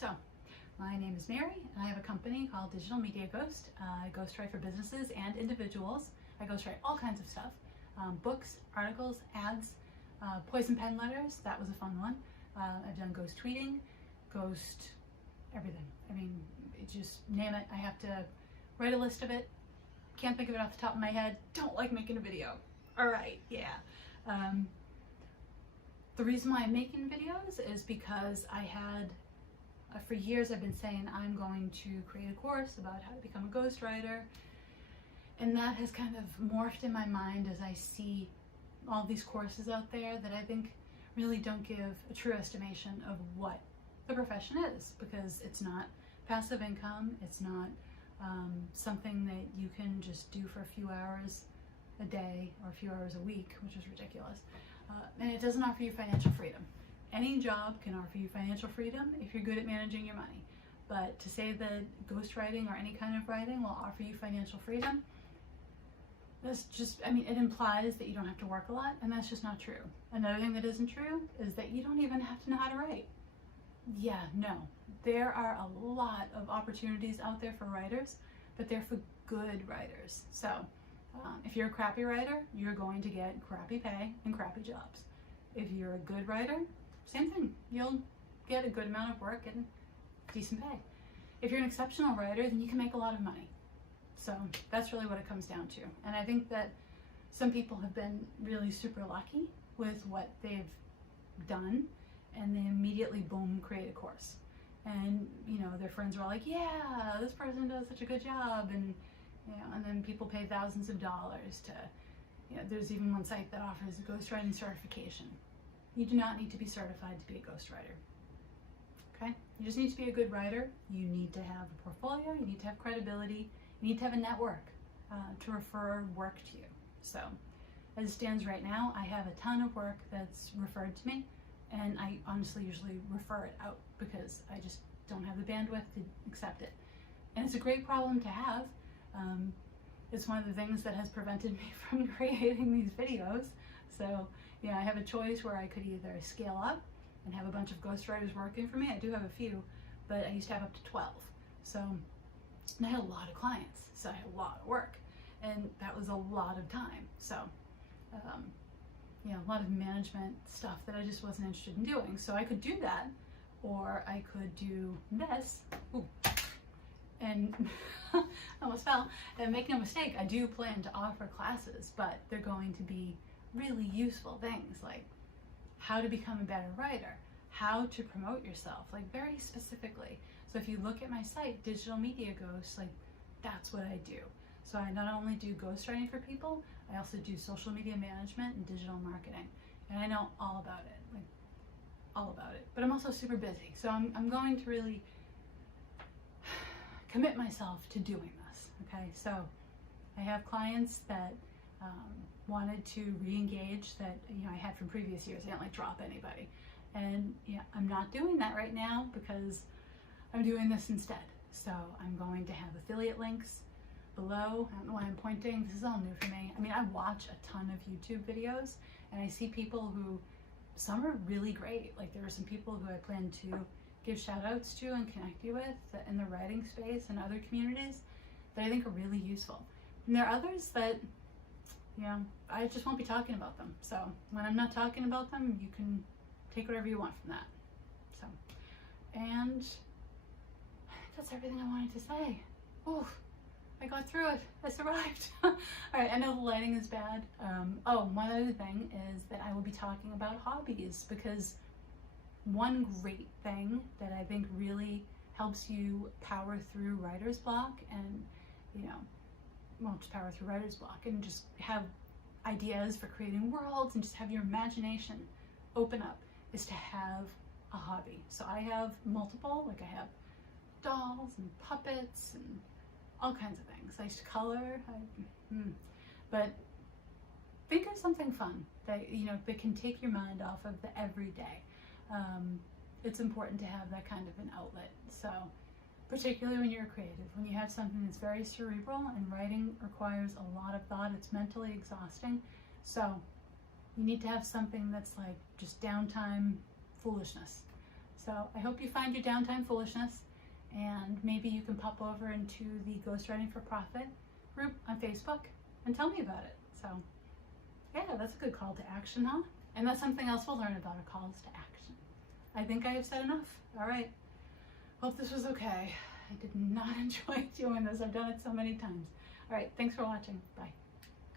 So, my name is Mary, and I have a company called Digital Media Ghost. I ghostwrite for businesses and individuals. I ghostwrite all kinds of stuff. Books, articles, ads, poison pen letters, that was a fun one. I've done ghost tweeting, ghost everything. I mean, just name it. I have to write a list of it. Can't think of it off the top of my head. Don't like making a video. All right, yeah. The reason why I'm making videos is because I had, for years I've been saying I'm going to create a course about how to become a ghostwriter, and that has kind of morphed in my mind as I see all these courses out there that I think really don't give a true estimation of what the profession is, because it's not passive income, it's not something that you can just do for a few hours a day or a few hours a week, which is ridiculous. And it doesn't offer you financial freedom. Any job can offer you financial freedom if you're good at managing your money. But to say that ghostwriting or any kind of writing will offer you financial freedom, that's just, I mean, it implies that you don't have to work a lot, and that's just not true. Another thing that isn't true is that you don't even have to know how to write. Yeah, no. There are a lot of opportunities out there for writers, but they're for good writers. So, if you're a crappy writer, you're going to get crappy pay and crappy jobs. If you're a good writer, same thing. You'll get a good amount of work and decent pay. If you're an exceptional writer, then you can make a lot of money. So that's really what it comes down to. And I think that some people have been really super lucky with what they've done, and they immediately, boom, create a course. And, you know, their friends are all like, yeah, this person does such a good job. And, you know, and then people pay thousands of dollars to, you know, there's even one site that offers a ghostwriting certification. You do not need to be certified to be a ghostwriter. Okay? You just need to be a good writer. You need to have a portfolio. You need to have credibility. You need to have a network to refer work to you. So, as it stands right now, I have a ton of work that's referred to me, and I honestly usually refer it out because I just don't have the bandwidth to accept it. And it's a great problem to have. It's one of the things that has prevented me from creating these videos. So, yeah, I have a choice where I could either scale up and have a bunch of ghostwriters working for me. I do have a few, but I used to have up to 12. So, and I had a lot of clients, so I had a lot of work, and that was a lot of time. So, you know, a lot of management stuff that I just wasn't interested in doing. So I could do that, or I could do this. Ooh. And I almost fell. And make no mistake, I do plan to offer classes, but they're going to be really useful things, like how to become a better writer, how to promote yourself, like very specifically. So if you look at my site, Digital Media Ghost, like that's what I do. So I not only do ghostwriting for people, I also do social media management and digital marketing. And I know all about it, like all about it. But I'm also super busy. So I'm going to really commit myself to doing this, okay? So I have clients that wanted to re-engage that, you know, I had from previous years. I didn't like drop anybody. And yeah, I'm not doing that right now because I'm doing this instead. So I'm going to have affiliate links below. I don't know why I'm pointing. This is all new for me. I mean, I watch a ton of YouTube videos, and I see people who, some are really great. Like there are some people who I plan to give shout outs to and connect you with in the writing space and other communities that I think are really useful. And there are others that, you know, I just won't be talking about them. So when I'm not talking about them, you can take whatever you want from that. So, and that's everything I wanted to say. Oh, I got through it. I survived. All right, I know the lighting is bad. Oh, one other thing is that I will be talking about hobbies, because one great thing that I think really helps you power through writer's block and, you know, well, just power through writer's block and just have ideas for creating worlds and just have your imagination open up, is to have a hobby. So I have multiple, like I have dolls and puppets and all kinds of things. I used to color, but think of something fun that, you know, that can take your mind off of the everyday. It's important to have that kind of an outlet. So particularly when you're a creative, when you have something that's very cerebral, and writing requires a lot of thought, it's mentally exhausting. So you need to have something that's like just downtime foolishness. So I hope you find your downtime foolishness, and maybe you can pop over into the Ghostwriting for Profit group on Facebook and tell me about it. So yeah, that's a good call to action, huh? And that's something else we'll learn about, our calls to action. I think I have said enough. All right. Hope this was okay. I did not enjoy doing this. I've done it so many times. All right. Thanks for watching. Bye.